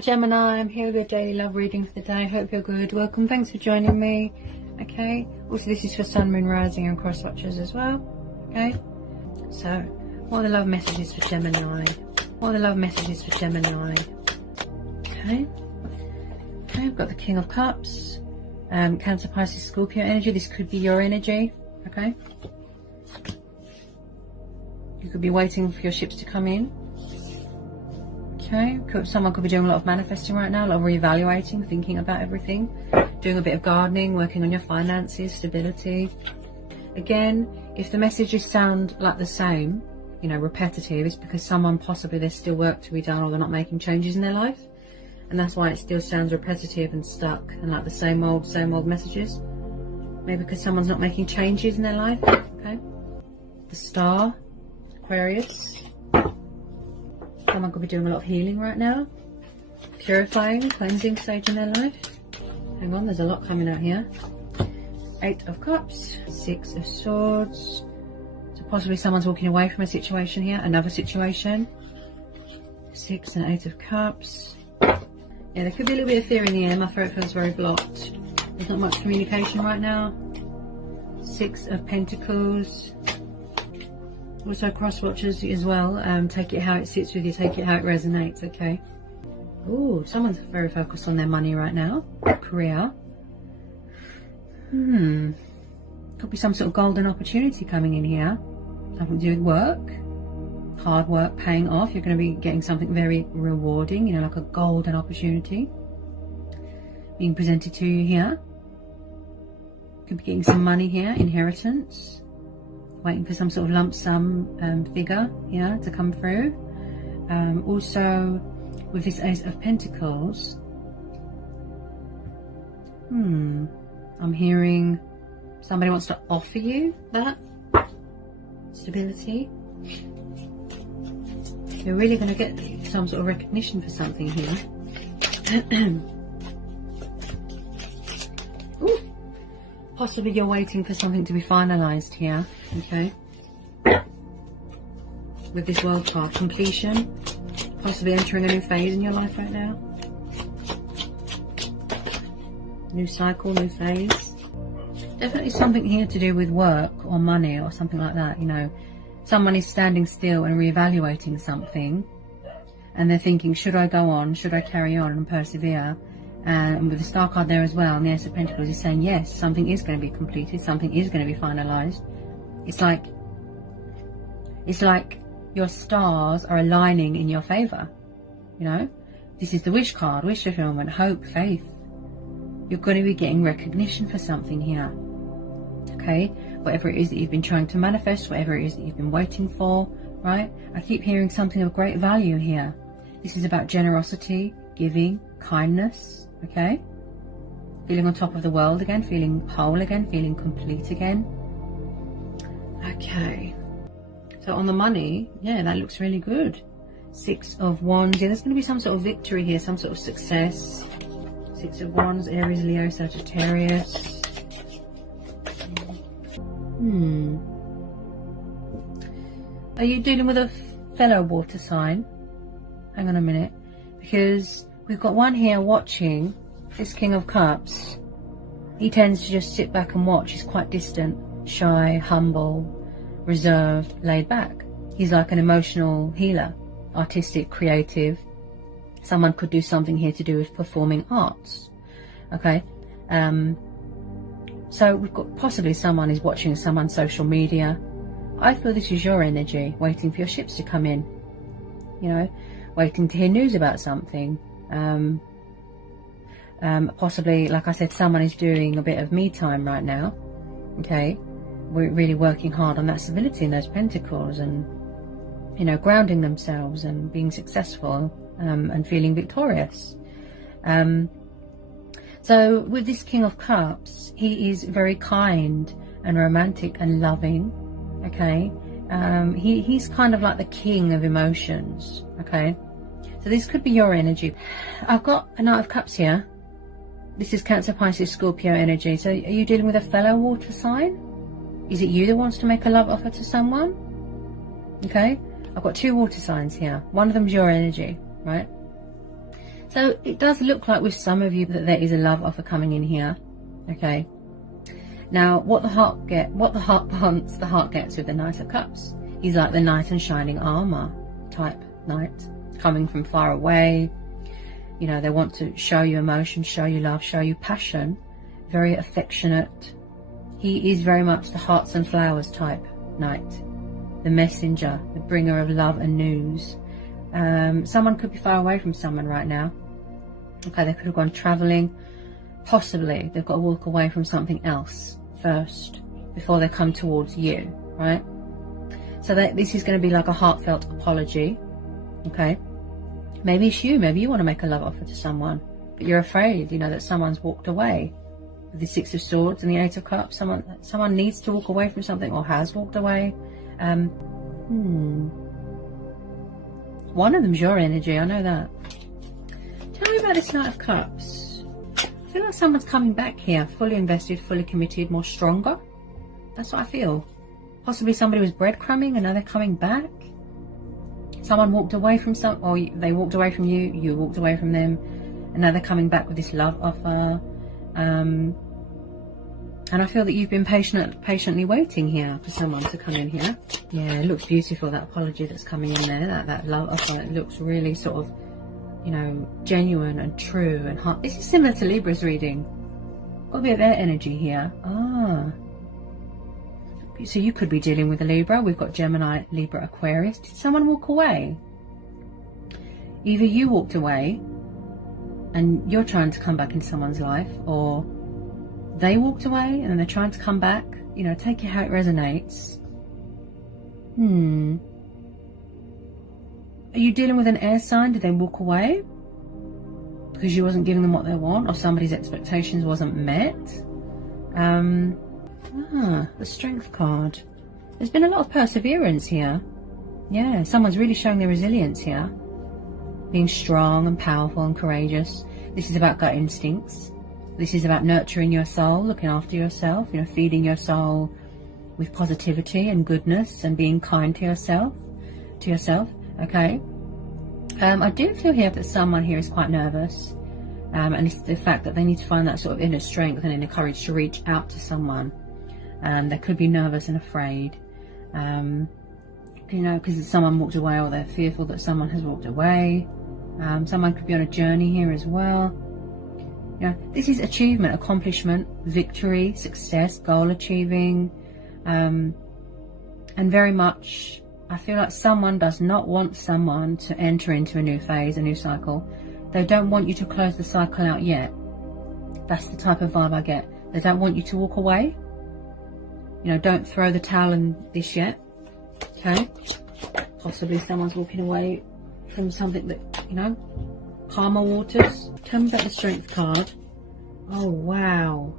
Hi Gemini, I'm here with your daily love reading for the day. Hope you're good. Welcome, thanks for joining me. Okay, also this is for Sun, Moon, Rising and cross watchers as well. Okay, so what are the love messages for Gemini? What are the love messages for Gemini? Okay, I've got the King of Cups, Cancer, Pisces, Scorpio energy. This could be your energy. Okay, you could be waiting for your ships to come in. Okay, someone could be doing a lot of manifesting right now, a lot of reevaluating, thinking about everything, doing a bit of gardening, working on your finances, stability. Again, if the messages sound like the same, you know, repetitive, it's because someone, possibly there's still work to be done, or they're not making changes in their life, and that's why it still sounds repetitive and stuck and like the same old messages. Maybe because someone's not making changes in their life. Okay, the Star, Aquarius. Someone could be doing a lot of healing right now, purifying, cleansing stage in their life. Hang on, there's a lot coming out here. 8 of Cups, 6 of Swords. So possibly someone's walking away from a situation here, another situation. 6 and 8 of Cups. Yeah, there could be a little bit of fear in the air. My throat feels very blocked. There's not much communication right now. 6 of Pentacles. Also cross watchers as well. Take it how it sits with you, take it how it resonates. Okay. Ooh, someone's very focused on their money right now. Career. Could be some sort of golden opportunity coming in here. Something to do with work. Hard work paying off. You're going to be getting something very rewarding, you know, like a golden opportunity being presented to you here. Could be getting some money here, inheritance. Waiting for some sort of lump sum figure here to come through. Also, with this Ace of Pentacles, I'm hearing somebody wants to offer you that stability. You're really going to get some sort of recognition for something here. Ooh. Possibly you're waiting for something to be finalized here. Okay, with this World card, completion, possibly entering a new phase in your life right now. New cycle, new phase. Definitely something here to do with work or money or something like that. You know, someone is standing still and reevaluating something, and they're thinking, should I go on, should I carry on and persevere? And with the Star card there as well, and the Ace of Pentacles is saying yes, something is going to be completed, something is going to be finalized. It's like your stars are aligning in your favor. You know, this is the wish card, wish fulfillment, hope, faith. You're going to be getting recognition for something here. Okay, whatever it is that you've been trying to manifest, whatever it is that you've been waiting for, right? I keep hearing something of great value here. This is about generosity, giving, kindness. Okay, feeling on top of the world again, feeling whole again, feeling complete again. Okay, so on the money, yeah, that looks really good. 6 of Wands. Yeah, there's going to be some sort of victory here, some sort of success. 6 of Wands, Aries, Leo, Sagittarius. Are you dealing with a fellow water sign? Hang on a minute, because we've got one here watching. This King of Cups, he tends to just sit back and watch. He's quite distant, shy, humble, reserved, laid back. He's like an emotional healer, artistic, creative. Someone could do something here to do with performing arts. Okay, so we've got possibly someone is watching someone's social media. I feel this is your energy, waiting for your ships to come in. You know, waiting to hear news about something. Possibly, like I said, someone is doing a bit of me time right now. Okay, we're really working hard on that stability in those pentacles, and you know, grounding themselves and being successful, and feeling victorious. So with this King of Cups, he is very kind and romantic and loving. Okay, he's kind of like the king of emotions. Okay, so this could be your energy. I've got a Knight of Cups here. This is Cancer, Pisces, Scorpio energy. So are you dealing with a fellow water sign? Is it you that wants to make a love offer to someone? Okay, I've got 2 water signs here. One of them's your energy, right? So it does look like with some of you that there is a love offer coming in here. Okay. Now, what the heart wants, the heart gets with the Knight of Cups. He's like the knight in shining armor type knight, coming from far away. You know, they want to show you emotion, show you love, show you passion. Very affectionate. He is very much the hearts and flowers type knight. The messenger, the bringer of love and news. Someone could be far away from someone right now. Okay, they could have gone traveling. Possibly they've got to walk away from something else first before they come towards you, right? So this is going to be like a heartfelt apology. Okay, maybe it's you, maybe you want to make a love offer to someone, but you're afraid, you know, that someone's walked away. With the Six of Swords and the Eight of Cups, someone needs to walk away from something or has walked away. One of them's your energy, I know that. Tell me about this Knight of Cups. I feel like someone's coming back here, fully invested, fully committed, more stronger. That's what I feel. Possibly somebody was breadcrumbing and now they're coming back. Someone walked away from or they walked away from you, you walked away from them, and now they're coming back with this love offer. And I feel that you've been patiently waiting here for someone to come in here. Yeah, it looks beautiful, that apology that's coming in there, that love offer. It looks really sort of, you know, genuine and true and heart. This is similar to Libra's reading. Got a bit of their energy here. So you could be dealing with a Libra. We've got Gemini, Libra, Aquarius. Did someone walk away? Either you walked away and you're trying to come back in someone's life, or they walked away and they're trying to come back. You know, take it how it resonates. Are you dealing with an air sign? Did they walk away because you wasn't giving them what they want, or somebody's expectations wasn't met? The Strength card. There's been a lot of perseverance here. Yeah, someone's really showing their resilience here. Being strong and powerful and courageous. This is about gut instincts. This is about nurturing your soul, looking after yourself, you know, feeding your soul with positivity and goodness and being kind to yourself. Okay. I do feel here that someone here is quite nervous. And it's the fact that they need to find that sort of inner strength and inner courage to reach out to someone. They could be nervous and afraid. You know, because someone walked away, or they're fearful that someone has walked away. Someone could be on a journey here as well. You know, this is achievement, accomplishment, victory, success, goal achieving. And very much, I feel like someone does not want someone to enter into a new phase, a new cycle. They don't want you to close the cycle out yet. That's the type of vibe I get. They don't want you to walk away. You know, don't throw the towel in this yet. Okay? Possibly someone's walking away from something that, you know, calmer waters. Tell me about the Strength card. Oh, wow.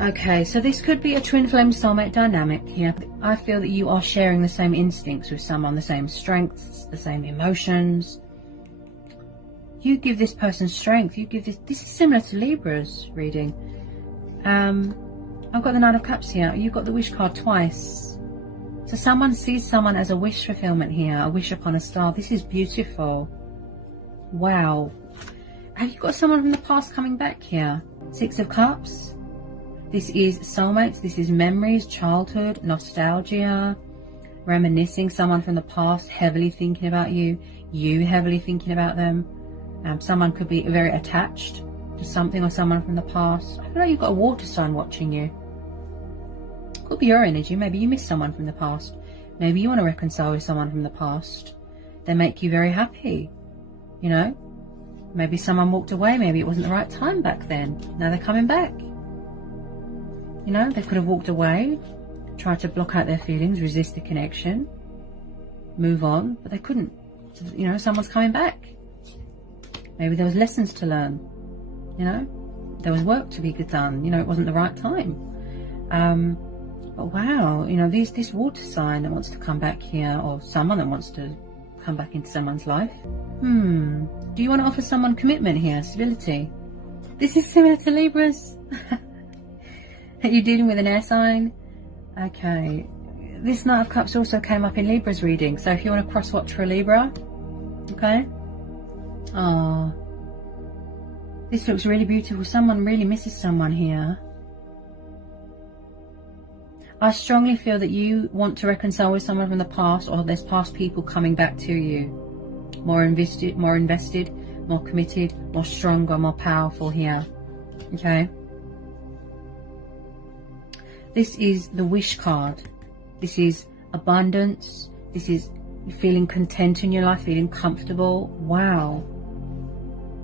Okay, so this could be a twin flame soulmate dynamic here. I feel that you are sharing the same instincts with someone, the same strengths, the same emotions. You give this person strength. You give this is similar to Libra's reading. I've got the Nine of Cups here. You've got the Wish card twice. So someone sees someone as a wish fulfillment here, a wish upon a star. This is beautiful. Wow. Have you got someone from the past coming back here? Six of Cups. This is soulmates. This is memories, childhood, nostalgia, reminiscing. Someone from the past heavily thinking about you. You heavily thinking about them. Someone could be very attached to something or someone from the past. I feel like you've got a water sign watching you. Could be your energy. Maybe you miss someone from the past. Maybe you want to reconcile with someone from the past. They make you very happy. You know? Maybe someone walked away. Maybe it wasn't the right time back then. Now they're coming back. You know, they could have walked away, tried to block out their feelings, resist the connection, move on, but they couldn't. You know, someone's coming back. Maybe there was lessons to learn. You know, there was work to be done. You know, it wasn't the right time. But wow, you know, this water sign that wants to come back here, or someone that wants to come back into someone's life. Do you want to offer someone commitment here, stability? This is similar to Libra's. Are you dealing with an air sign? Okay. This Knight of Cups also came up in Libra's reading, so if you want to cross watch for a Libra, okay? Oh, this looks really beautiful. Someone really misses someone here. I strongly feel that you want to reconcile with someone from the past, or there's past people coming back to you. More invested, more committed, more stronger, more powerful here. Okay. This is the wish card. This is abundance. This is feeling content in your life, feeling comfortable. Wow.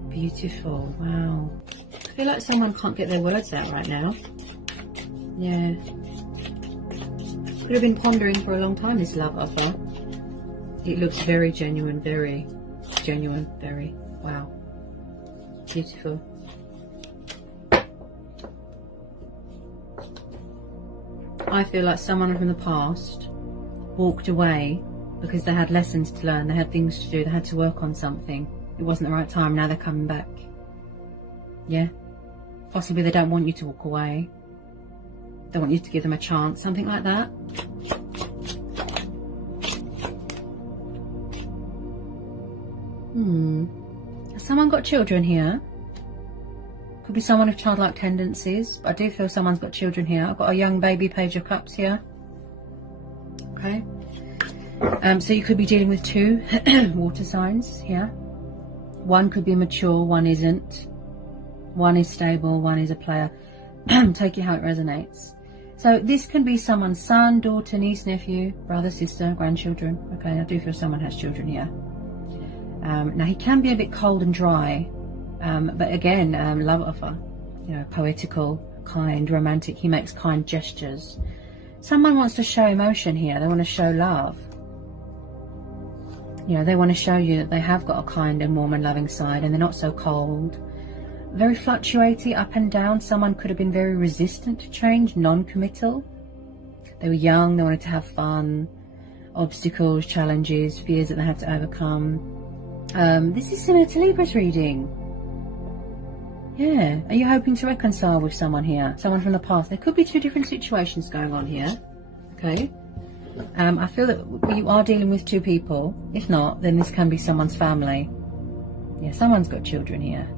Beautiful. Wow. I feel like someone can't get their words out right now. Yeah. Could have been pondering for a long time, this love offer. It looks very genuine, very. Wow. Beautiful. I feel like someone from the past walked away because they had lessons to learn, they had things to do, they had to work on something. It wasn't the right time, now they're coming back. Yeah? Possibly they don't want you to walk away. They want you to give them a chance, something like that. Has someone got children here? Could be someone with childlike tendencies, but I do feel someone's got children here. I've got a young baby Page of Cups here. Okay. So you could be dealing with two water signs here. One could be mature, one isn't. One is stable, one is a player. Take it how it resonates. So this can be someone's son, daughter, niece, nephew, brother, sister, grandchildren. Okay, I do feel someone has children here. Now he can be a bit cold and dry, but again, love offer, you know, poetical, kind, romantic. He makes kind gestures. Someone wants to show emotion here. They want to show love. You know, they want to show you that they have got a kind and warm and loving side, and they're not so cold. Very fluctuating, up and down. Someone could have been very resistant to change, non-committal. They were young, they wanted to have fun, obstacles, challenges, fears that they had to overcome. This is similar to Libra's reading. Yeah. Are you hoping to reconcile with someone here? Someone from the past. There could be two different situations going on here. Okay. I feel that you are dealing with two people. If not, then this can be someone's family. Yeah, someone's got children here.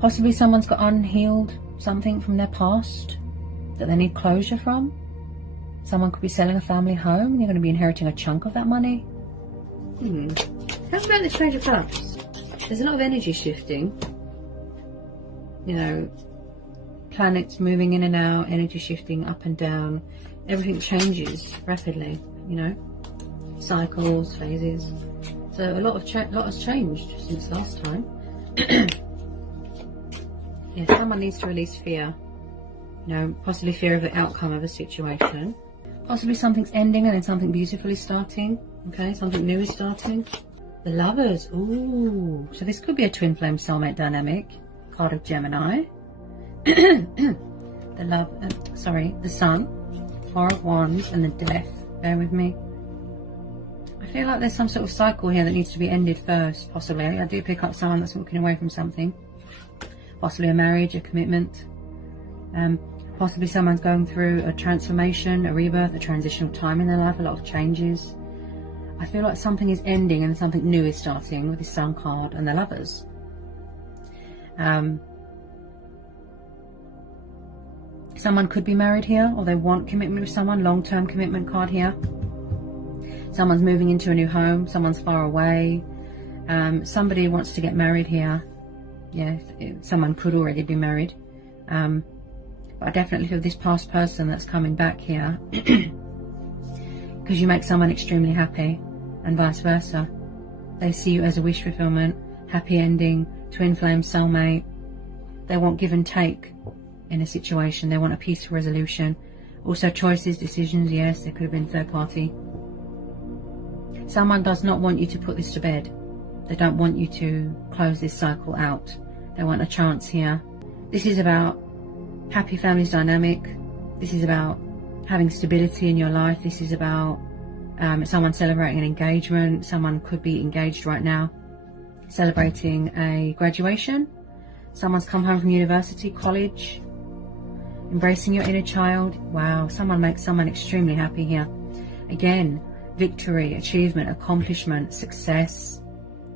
Possibly someone's got unhealed something from their past that they need closure from. Someone could be selling a family home and you're going to be inheriting a chunk of that money. How about this Page of Cups? There's a lot of energy shifting. You know, planets moving in and out, energy shifting up and down. Everything changes rapidly, you know. Cycles, phases. So a lot has changed since last time. Yeah, someone needs to release fear. You know, possibly fear of the outcome of a situation. Possibly something's ending and then something beautiful is starting. Okay, something new is starting. The Lovers. Ooh, so this could be a twin flame soulmate dynamic. Card of Gemini. The Sun. Four of Wands and the Death. Bear with me. I feel like there's some sort of cycle here that needs to be ended first, possibly. I do pick up someone that's walking away from something. Possibly a marriage, a commitment. Possibly someone's going through a transformation, a rebirth, a transitional time in their life, a lot of changes. I feel like something is ending and something new is starting with the Sun card and the Lovers. Someone could be married here, or they want commitment with someone, long-term commitment card here. Someone's moving into a new home, someone's far away. Somebody wants to get married here. Yeah, someone could already be married. But I definitely feel this past person that's coming back here, because you make someone extremely happy, and vice versa. They see you as a wish fulfillment, happy ending, twin flame soulmate. They want give and take in a situation. They want a peaceful resolution. Also choices, decisions, yes, there could have been third party. Someone does not want you to put this to bed. They don't want you to close this cycle out. They want a chance here. This is about happy families dynamic. This is about having stability in your life. This is about someone celebrating an engagement. Someone could be engaged right now, celebrating a graduation. Someone's come home from university, college, embracing your inner child. Wow, someone makes someone extremely happy here. Again, victory, achievement, accomplishment, success,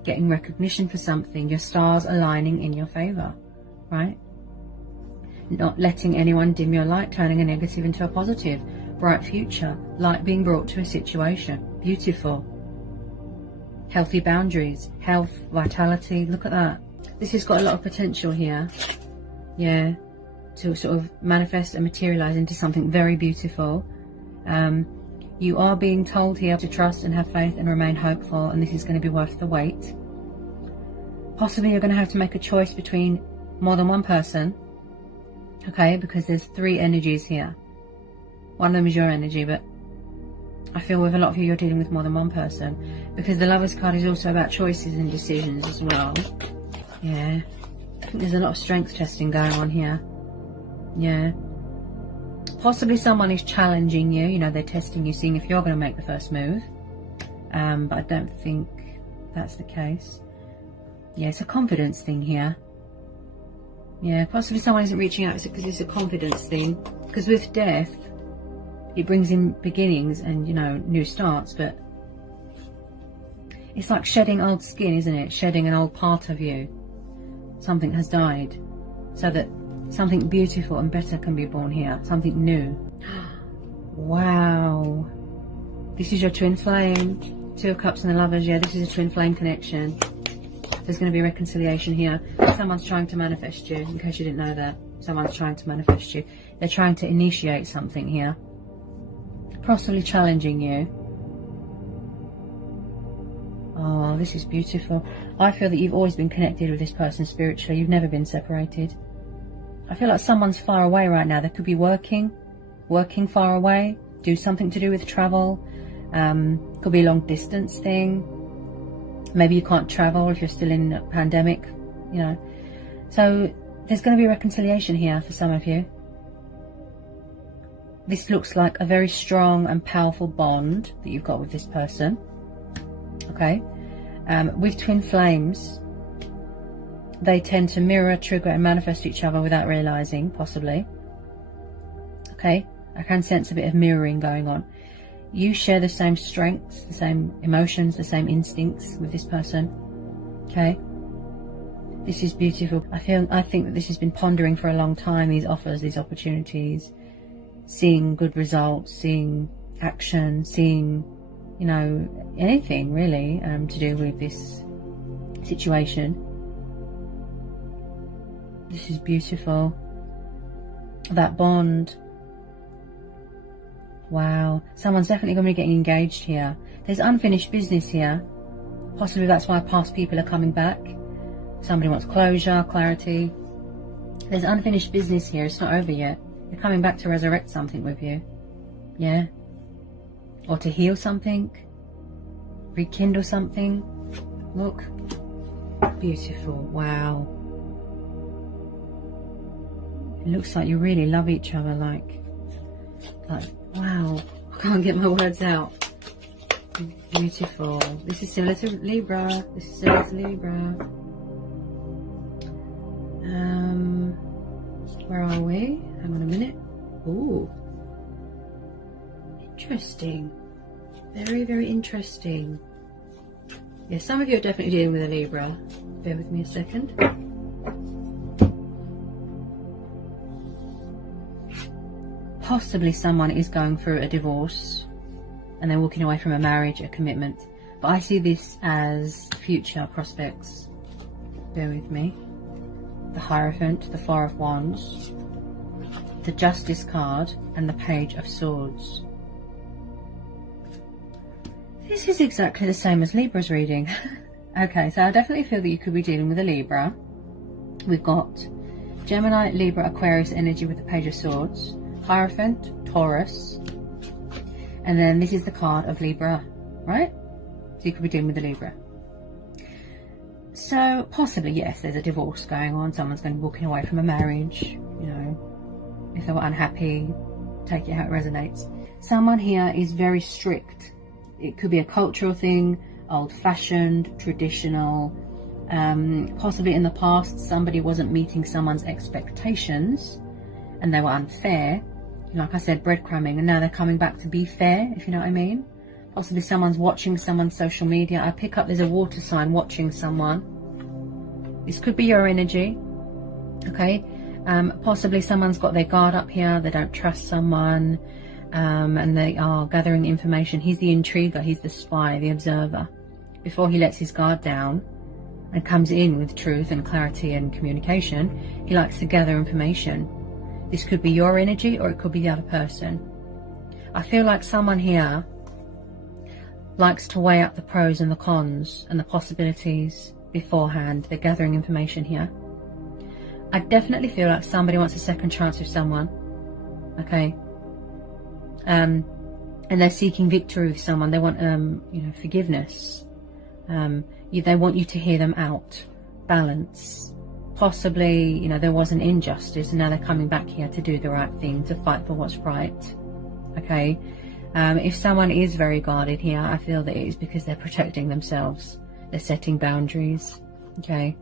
getting recognition for something, your stars aligning in your favor, right? Not letting anyone dim your light, turning a negative into a positive, bright future, light being brought to a situation, beautiful. Healthy boundaries, health, vitality, look at that. This has got a lot of potential here, yeah, to sort of manifest and materialize into something very beautiful. You are being told here to trust and have faith and remain hopeful, and this is going to be worth the wait. Possibly you're going to have to make a choice between more than one person, okay, because there's 3 energies here. One of them is your energy, but I feel with a lot of you, you're dealing with more than one person, because the Lovers card is also about choices and decisions as well. Yeah, I think there's a lot of strength testing going on here. Yeah. Possibly someone is challenging you, you know, they're testing you, seeing if you're going to make the first move. But I don't think that's the case. Yeah, it's a confidence thing here. Yeah, possibly someone isn't reaching out because it's a confidence thing. Because with death, it brings in beginnings and, you know, new starts. But it's like shedding old skin, isn't it? Shedding an old part of you. Something has died. So that something beautiful and better can be born here. Something new. Wow. This is your twin flame. 2 of Cups and the Lovers. Yeah, this is a twin flame connection. There's going to be reconciliation here. Someone's trying to manifest you, in case you didn't know that. Someone's trying to manifest you. They're trying to initiate something here. Possibly challenging you. Oh, this is beautiful. I feel that you've always been connected with this person spiritually. You've never been separated. I feel like someone's far away right now. They could be working far away, do something to do with travel. Could be a long distance thing. Maybe you can't travel if you're still in a pandemic, you know. So there's going to be reconciliation here for some of you. This looks like a very strong and powerful bond that you've got with this person. Okay. With twin flames, they tend to mirror, trigger and manifest each other without realizing, possibly. Okay. I can sense a bit of mirroring going on. You share the same strengths, the same emotions, the same instincts with this person. Okay. This is beautiful. I think that this has been pondering for a long time, these offers, these opportunities, seeing good results, seeing action, seeing, you know, anything really to do with this situation. This is beautiful. That bond. Wow. Someone's definitely going to be getting engaged here. There's unfinished business here. Possibly that's why past people are coming back. Somebody wants closure, clarity. There's unfinished business here. It's not over yet. They're coming back to resurrect something with you. Yeah. Or to heal something. Rekindle something. Look. Beautiful. Wow. It looks like you really love each other. Like, wow. I can't get my words out. Beautiful. This is similar to Libra. This is similar to Libra. Where are we? Hang on a minute. Ooh. Interesting. Very, very interesting. Yeah, some of you are definitely dealing with a Libra. Bear with me a second. Possibly someone is going through a divorce and they're walking away from a marriage, a commitment. But I see this as future prospects. Bear with me. The Hierophant, the Four of Wands, the Justice card, and the Page of Swords. This is exactly the same as Libra's reading. Okay, so I definitely feel that you could be dealing with a Libra. We've got Gemini, Libra, Aquarius energy with the Page of Swords, Hierophant, Taurus, and then this is the card of Libra, right? So you could be dealing with a Libra. So possibly, yes, there's a divorce going on. Someone's going to be walking away from a marriage, you know, if they were unhappy, take it how it resonates. Someone here is very strict. It could be a cultural thing, old-fashioned, traditional. Possibly in the past, somebody wasn't meeting someone's expectations and they were unfair. Like I said, breadcrumbing, and now they're coming back to be fair, if you know what I mean. Possibly someone's watching someone's social media. I pick up there's a water sign watching someone. This could be your energy. Okay. Possibly someone's got their guard up here. They don't trust someone. And they are gathering information. He's the intriguer. He's the spy, the observer. Before he lets his guard down and comes in with truth and clarity and communication, he likes to gather information. This could be your energy, or it could be the other person. I feel like someone here likes to weigh up the pros and the cons and the possibilities beforehand. They're gathering information here. I definitely feel like somebody wants a second chance with someone. Okay. And they're seeking victory with someone. They want, forgiveness. They want you to hear them out. Balance. Possibly, there was an injustice, and now they're coming back here to do the right thing, to fight for what's right. Okay. If someone is very guarded here, I feel that it is because they're protecting themselves. They're setting boundaries. Okay.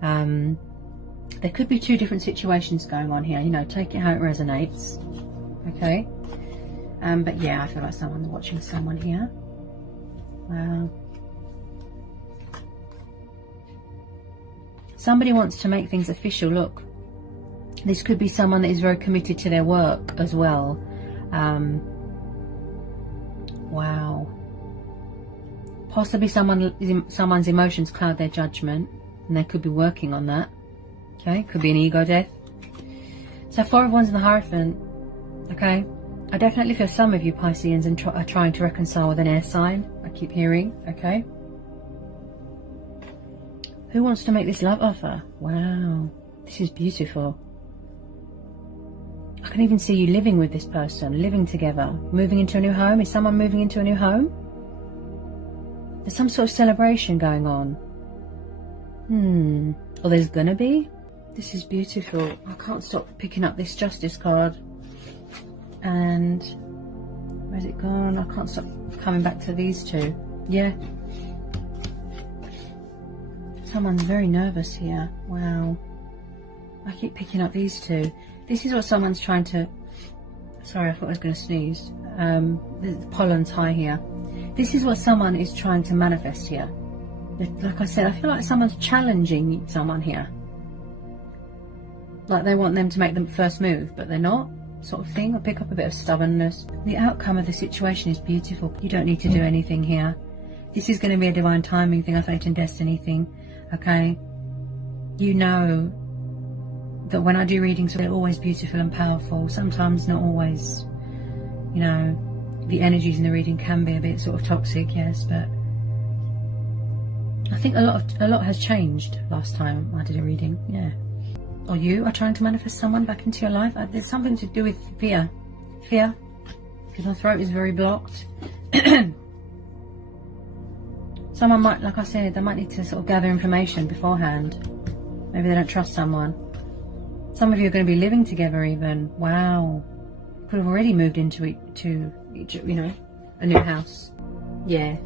There could be two different situations going on here. Take it how it resonates. Okay. But yeah, I feel like someone's watching someone here. Wow. Somebody wants to make things official. Look, this could be someone that is very committed to their work as well. Wow. Possibly someone's emotions cloud their judgment, and they could be working on that. Okay, could be an ego death. So 4 of Wands in the Hierophant. Okay, I definitely feel some of you Pisceans are trying to reconcile with an air sign. I keep hearing. Okay. Who wants to make this love offer? Wow, this is beautiful. I can even see you living with this person, living together, moving into a new home. Is someone moving into a new home? There's some sort of celebration going on. Or there's gonna be. This is beautiful. I can't stop picking up this Justice card. And where's it gone? I can't stop coming back to these two. Yeah. Someone's very nervous here. Wow. I keep picking up these two. This is what someone's trying to... Sorry, I thought I was going to sneeze. The pollen's high here. This is what someone is trying to manifest here. Like I said, I feel like someone's challenging someone here. Like they want them to make the first move, but they're not, sort of thing. I pick up a bit of stubbornness. The outcome of the situation is beautiful. You don't need to do anything here. This is going to be a divine timing thing, a fate and destiny thing. Okay? You know that when I do readings, they're always beautiful and powerful. Sometimes not always. The energies in the reading can be a bit sort of toxic, yes, but I think a lot has changed last time I did a reading. Yeah. Or you are trying to manifest someone back into your life. There's something to do with fear. Fear, because my throat is very blocked. Someone might, like I said, they might need to sort of gather information beforehand. Maybe they don't trust someone. Some of you are going to be living together even. Wow. Could have already moved into a new house. Yeah.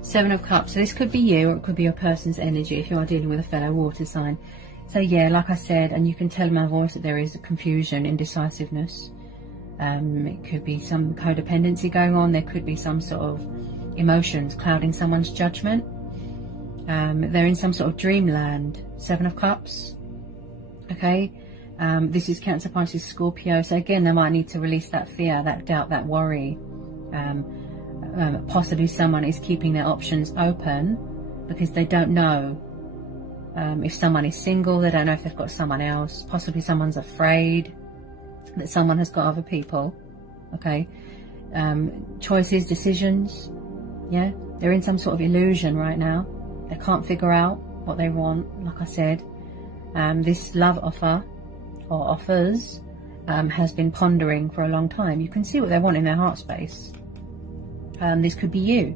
7 of Cups. So this could be you, or it could be your person's energy if you are dealing with a fellow water sign. So yeah, like I said, and you can tell in my voice that there is a confusion, indecisiveness. It could be some codependency going on. There could be some sort of emotions clouding someone's judgment. They're in some sort of dreamland. 7 of Cups. Okay. This is Cancer, Pisces, Scorpio. So again, they might need to release that fear, that doubt, that worry. Possibly someone is keeping their options open because they don't know if someone is single. They don't know if they've got someone else. Possibly someone's afraid that someone has got other people. Okay. Choices, decisions. Yeah, they're in some sort of illusion right now. They can't figure out what they want. Like I said, this love offer or offers has been pondering for a long time. You can see what they want in their heart space. This could be you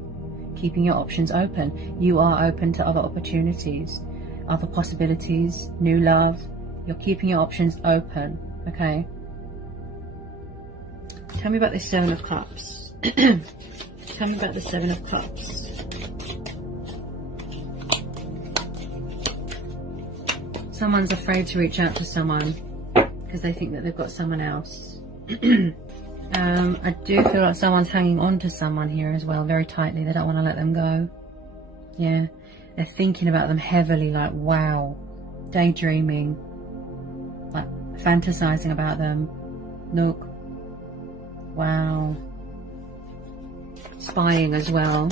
keeping your options open. You are open to other opportunities, other possibilities, new love. You're keeping your options open. Okay. Tell me about this 7 of Cups. Tell me about the 7 of Cups. Someone's afraid to reach out to someone because they think that they've got someone else. I do feel like someone's hanging on to someone here as well, very tightly. They don't want to let them go. Yeah, they're thinking about them heavily, like, wow, daydreaming, like fantasizing about them. Look, wow, spying as well.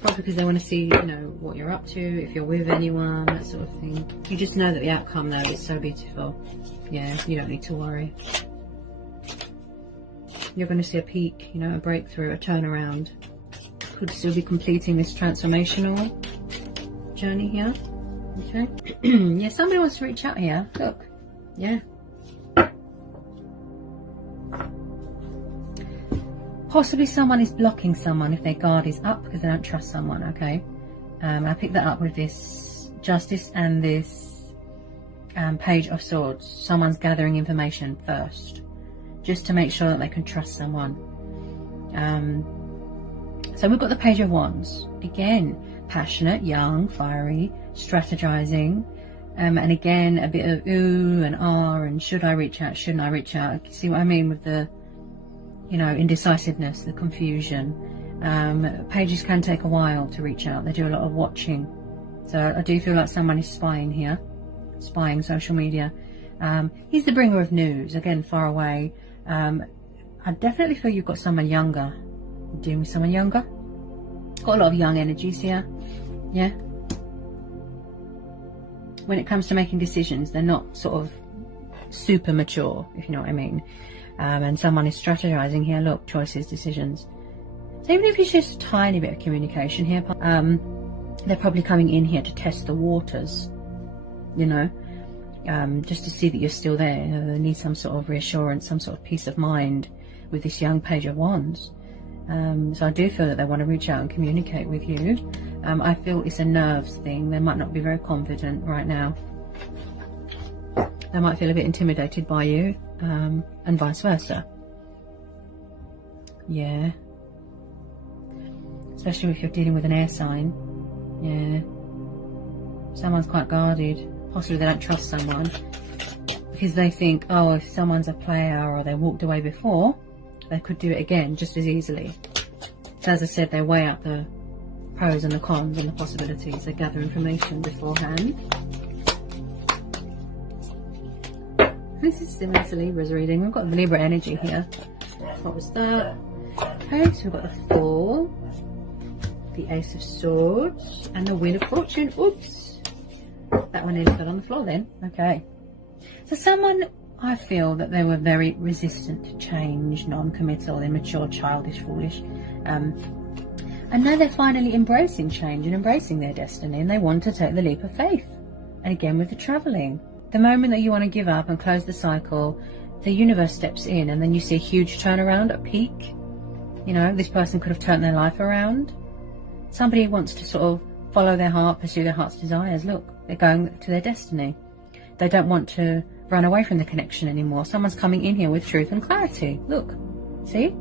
Probably because they want to see, you know, what you're up to, if you're with anyone, that sort of thing. You just know that the outcome, though, is so beautiful. Yeah, you don't need to worry. You're going to see a peak, you know, a breakthrough, a turnaround. Could still be completing this transformational journey here. Okay. Yeah, somebody wants to reach out here. Look. Yeah. Possibly someone is blocking someone if their guard is up because they don't trust someone, okay? I picked that up with this Justice and this Page of Swords. Someone's gathering information first, just to make sure that they can trust someone. So we've got the Page of Wands. Again, passionate, young, fiery, strategizing. And again, a bit of ooh and ah and should I reach out, shouldn't I reach out? You see what I mean with the, you know, indecisiveness, the confusion. Pages can take a while to reach out. They do a lot of watching. So I do feel like someone is spying here, spying social media. He's the bringer of news, again, far away. I definitely feel you've got someone younger. You're dealing with someone younger. Got a lot of young energies here. Yeah. When it comes to making decisions, they're not sort of super mature, if you know what I mean. And someone is strategizing here. Look, choices, decisions. So even if it's just a tiny bit of communication here, they're probably coming in here to test the waters, you know, just to see that you're still there. You know, they need some sort of reassurance, some sort of peace of mind with this young Page of Wands. So I do feel that they want to reach out and communicate with you. I feel it's a nerves thing. They might not be very confident right now. They might feel a bit intimidated by you, and vice versa. Yeah. Especially if you're dealing with an air sign. Yeah. Someone's quite guarded. Possibly they don't trust someone because they think, oh, if someone's a player or they walked away before, they could do it again just as easily. So as I said, they weigh up the pros and the cons and the possibilities. They gather information beforehand. This is similar to Libra's reading. We've got the Libra energy here. What was that? Okay, so we've got the Fool, the Ace of Swords, and the Wheel of Fortune. Oops. That one nearly fell on the floor then. Okay. So someone, I feel that they were very resistant to change, non-committal, immature, childish, foolish. And now they're finally embracing change and embracing their destiny, and they want to take the leap of faith. And again with the travelling. The moment that you want to give up and close the cycle, the universe steps in, and then you see a huge turnaround, a peak. You know, this person could have turned their life around. Somebody wants to sort of follow their heart, pursue their heart's desires. Look, they're going to their destiny. They don't want to run away from the connection anymore. Someone's coming in here with truth and clarity. Look, see?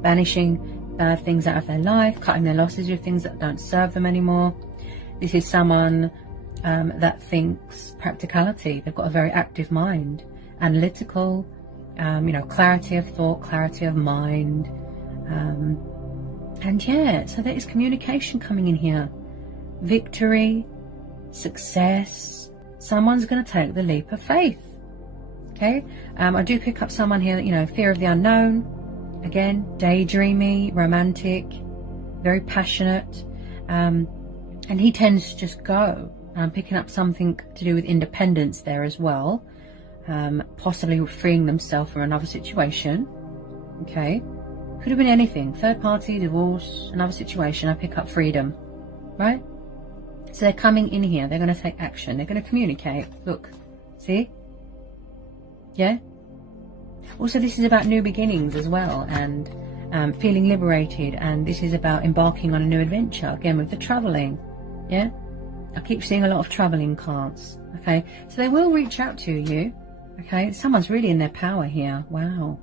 Banishing bad things out of their life, cutting their losses with things that don't serve them anymore. This is someone that thinks practicality. They've got a very active mind, analytical, you know, clarity of thought, clarity of mind. And yeah, so there is communication coming in here. Victory, success. Someone's going to take the leap of faith. Okay. I do pick up someone here that, you know, fear of the unknown. Again, daydreamy, romantic, very passionate. And he tends to just go. I'm picking up something to do with independence there as well. Possibly freeing themselves from another situation. Okay. Could have been anything. Third party, divorce, another situation. I pick up freedom. Right? So they're coming in here. They're going to take action. They're going to communicate. Look. See? Yeah? Also, this is about new beginnings as well. And feeling liberated. And this is about embarking on a new adventure. Again, with the travelling. Yeah? I keep seeing a lot of travelling cards. Okay? So they will reach out to you. Okay? Someone's really in their power here. Wow.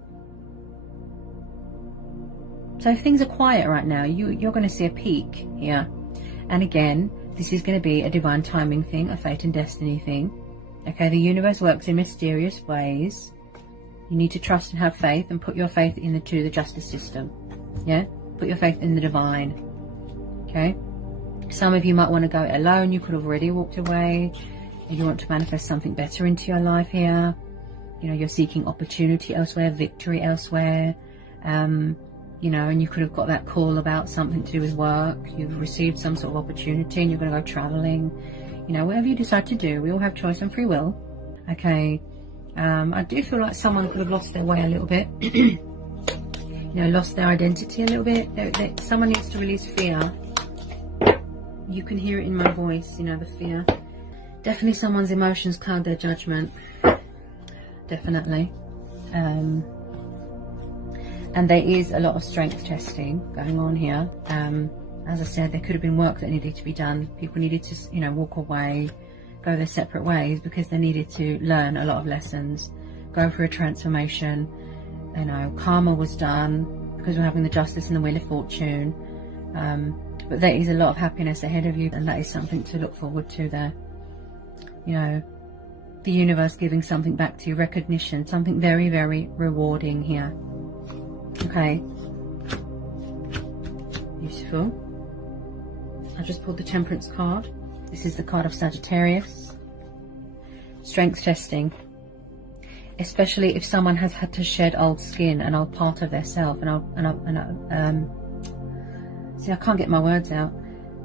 So if things are quiet right now, you're going to see a peak here. And again, this is going to be a divine timing thing, a fate and destiny thing. Okay, the universe works in mysterious ways. You need to trust and have faith, and put your faith into the justice system. Yeah? Put your faith in the divine. Okay? Some of you might want to go it alone. You could have already walked away. You want to manifest something better into your life here. You know, you're seeking opportunity elsewhere, victory elsewhere. You know, and you could have got that call about something to do with work. You've received some sort of opportunity and you're going to go traveling. You know, whatever you decide to do, we all have choice and free will. Okay. I do feel like someone could have lost their way a little bit. You know, lost their identity a little bit. Someone needs to release fear. You can hear it in my voice, you know, the fear. Definitely someone's emotions cloud their judgment. Definitely. And there is a lot of strength testing going on here. As I said, there could have been work that needed to be done. People needed to, you know, walk away, go their separate ways because they needed to learn a lot of lessons, go through a transformation. You know, karma was done because we're having the justice and the wheel of fortune. But there is a lot of happiness ahead of you, and that is something to look forward to there. You know, the universe giving something back to you, recognition, something very, very rewarding here. Okay. Beautiful. I just pulled the Temperance card. This is the card of Sagittarius. Strength testing. Especially if someone has had to shed old skin, an old part of their self, see, I can't get my words out.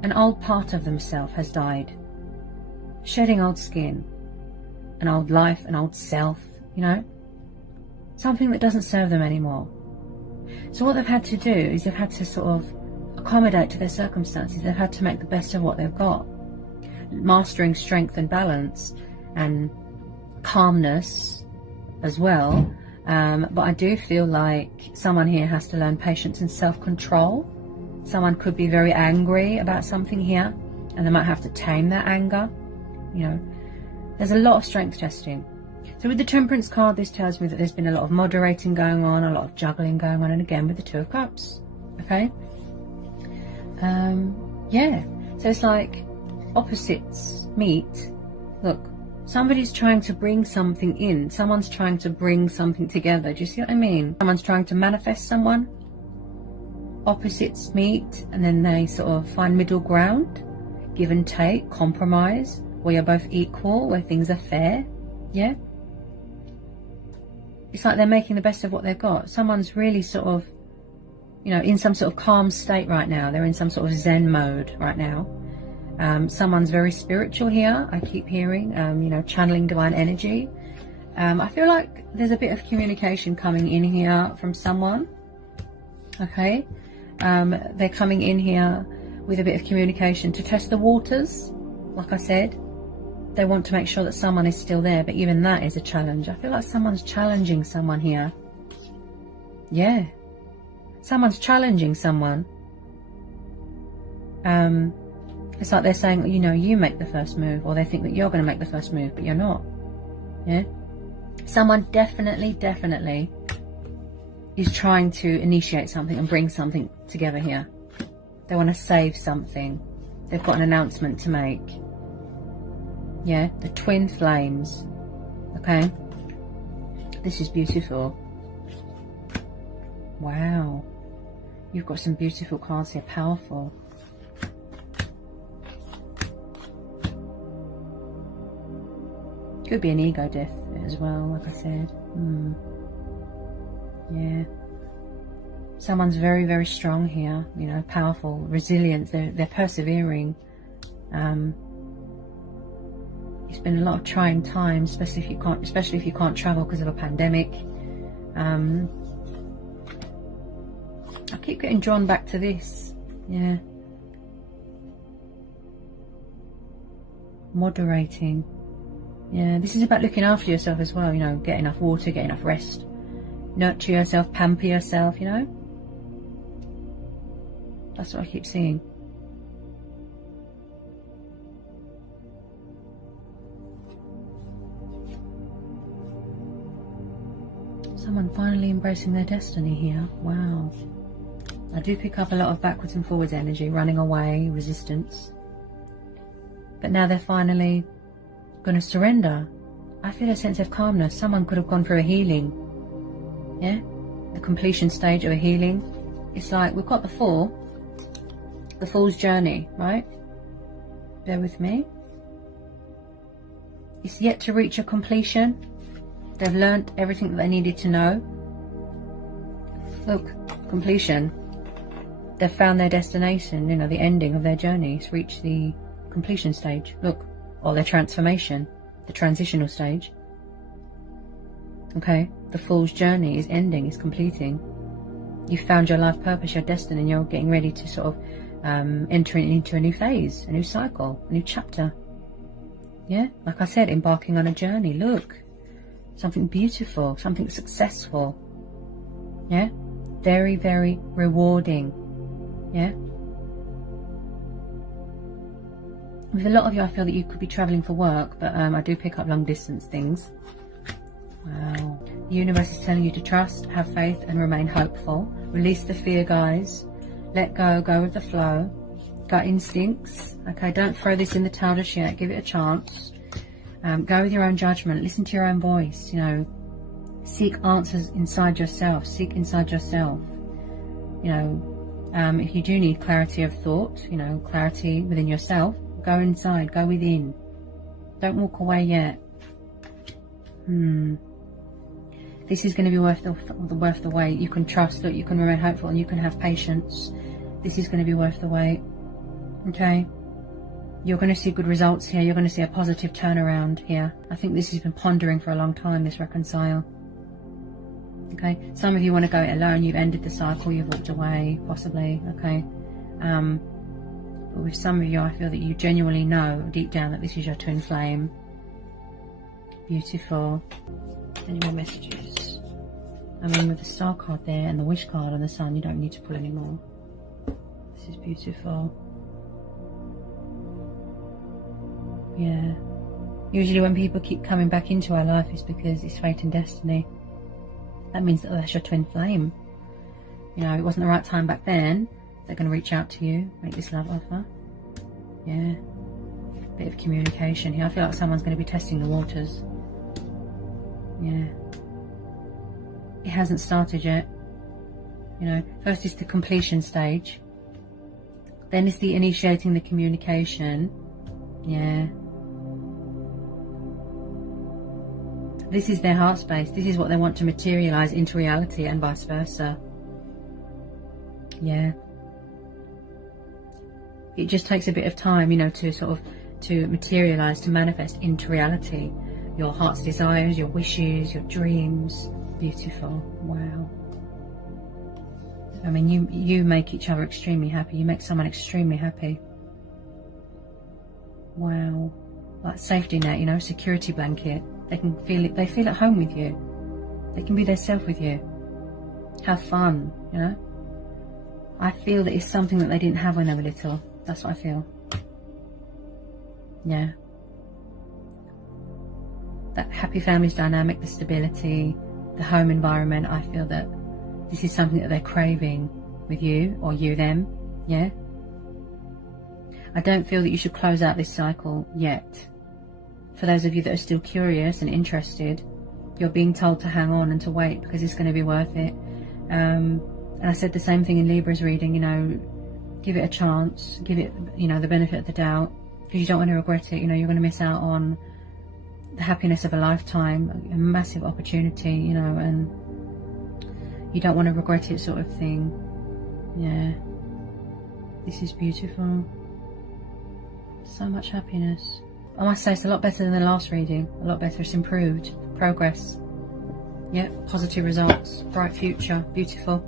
An old part of themselves has died. Shedding old skin, an old life, an old self, you know, something that doesn't serve them anymore. So what they've had to do is they've had to sort of accommodate to their circumstances. They've had to make the best of what they've got, mastering strength and balance and calmness as well. But I do feel like someone here has to learn patience and self-control. Someone could be very angry about something here, and they might have to tame that anger. You know, there's a lot of strength testing. So with the Temperance card, this tells me that there's been a lot of moderating going on, a lot of juggling going on, and again with the Two of Cups. Okay. Yeah. So it's like opposites meet. Look, somebody's trying to bring something in. Someone's trying to bring something together. Do you see what I mean? Someone's trying to manifest someone. Opposites meet, and then they sort of find middle ground, give and take, compromise, where you're both equal, where things are fair. Yeah. It's like they're making the best of what they've got. Someone's really sort of, you know, in some sort of calm state right now. They're in some sort of Zen mode right now. Someone's very spiritual here, I keep hearing, you know, channeling divine energy. I feel like there's a bit of communication coming in here from someone. Okay. They're coming in here with a bit of communication to test the waters. Like I said, they want to make sure that someone is still there, but even that is a challenge. I feel like someone's challenging someone here. Yeah. Someone's challenging someone. It's like they're saying, you know, you make the first move, or they think that you're going to make the first move, but you're not. Yeah. Someone definitely is trying to initiate something and bring something together here. They want to save something. They've got an announcement to make. Yeah, the twin flames. Okay. This is beautiful. Wow. You've got some beautiful cards here, powerful. Could be an ego death as well, like I said. Yeah. Someone's very strong here, you know, powerful, resilient. They're persevering. It's been a lot of trying times, especially if you can't travel because of a pandemic. I keep getting drawn back to this. Yeah. Moderating. Yeah, this is about looking after yourself as well, you know, get enough water, get enough rest. Nurture yourself, pamper yourself, you know. That's what I keep seeing. Someone finally embracing their destiny here. Wow. I do pick up a lot of backwards and forwards energy, running away, resistance. But now they're finally going to surrender. I feel a sense of calmness. Someone could have gone through a healing. Yeah, the completion stage of a healing. It's like we've got the Fool, the Fool's journey, right? Bear with me. It's yet to reach a completion. They've learnt everything that they needed to know. Look, completion. They've found their destination, you know, the ending of their journey. It's reached the completion stage. Look, or their transformation, the transitional stage. Okay, the Fool's journey is ending, is completing. You've found your life purpose, your destiny, and you're getting ready to sort of enter into a new phase, a new cycle, a new chapter. Yeah, like I said, embarking on a journey. Look, something beautiful, something successful. Yeah, very, very rewarding. Yeah. With a lot of you, I feel that you could be traveling for work, but I do pick up long distance things. Wow. The universe is telling you to trust, have faith, and remain hopeful. Release the fear, guys. Let go, go with the flow. Gut instincts. Okay, don't throw this in the Taurus yet. Give it a chance. Go with your own judgment. Listen to your own voice. You know, seek answers inside yourself. Seek inside yourself. You know, if you do need clarity of thought, you know, clarity within yourself, go inside, go within. Don't walk away yet. This is going to be worth the wait. You can trust, look, you can remain hopeful, and you can have patience. This is going to be worth the wait. Okay? You're going to see good results here. You're going to see a positive turnaround here. I think this has been pondering for a long time, this reconcile. Okay? Some of you want to go it alone. You've ended the cycle. You've walked away, possibly. Okay? But with some of you, I feel that you genuinely know deep down that this is your twin flame. Beautiful. Any more messages? I mean, with the star card there and the wish card and the sun, you don't need to pull anymore. This is beautiful. Yeah. Usually when people keep coming back into our life, it's because it's fate and destiny. That means that that's your twin flame. You know, it wasn't the right time back then. They're going to reach out to you, make this love offer. Yeah. Bit of communication here. I feel like someone's going to be testing the waters. Yeah. It hasn't started yet. You know, first is the completion stage. Then it's the initiating the communication. Yeah. This is their heart space. This is what they want to materialize into reality, and vice versa. Yeah. It just takes a bit of time, you know, to sort of to materialize, to manifest into reality. Your heart's desires, your wishes, your dreams. Beautiful. Wow. I mean, you make each other extremely happy. You make someone extremely happy. Wow. Like safety net, you know, security blanket. They can feel it. They feel at home with you. They can be their self with you. Have fun, you know. I feel that it's something that they didn't have when they were little. That's what I feel. Yeah. That happy families dynamic, the stability, the home environment, I feel that this is something that they're craving with you, or you them. Yeah. I don't feel that you should close out this cycle yet. For those of you that are still curious and interested, you're being told to hang on and to wait, because it's going to be worth it. And I said the same thing in Libra's reading, you know, give it a chance, give it, you know, the benefit of the doubt, because you don't want to regret it. You know, you're going to miss out on the happiness of a lifetime, a massive opportunity, you know, and you don't want to regret it, sort of thing. Yeah. This is beautiful. So much happiness. I must say it's a lot better than the last reading. A lot better. It's improved. Progress. Yeah. Positive results. Bright future. Beautiful.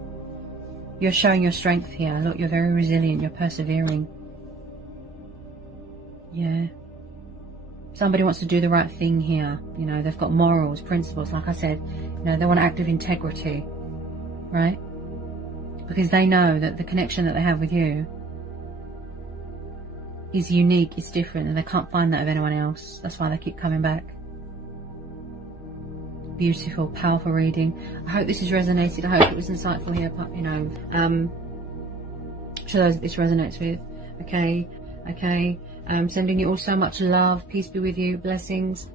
You're showing your strength here. Look, you're very resilient. You're persevering. Yeah. Somebody wants to do the right thing here. You know, they've got morals, principles. Like I said, you know, they want to act with integrity. Right? Because they know that the connection that they have with you is unique, it's different, and they can't find that of anyone else. That's why they keep coming back. Beautiful, powerful reading. I hope this has resonated. I hope it was insightful here, you know, to those that this resonates with. Okay, sending you all so much love. Peace be with you. Blessings.